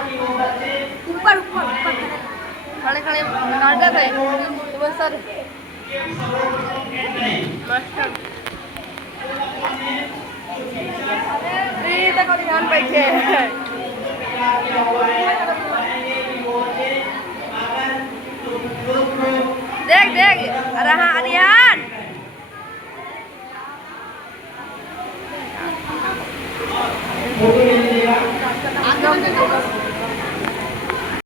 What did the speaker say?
ऊपर ऊपर खड़े खड़े नाटक है तो सर देखो ध्यान बैठे देख देख अरे हाँ अरियान फोटो ले लीजिएगा।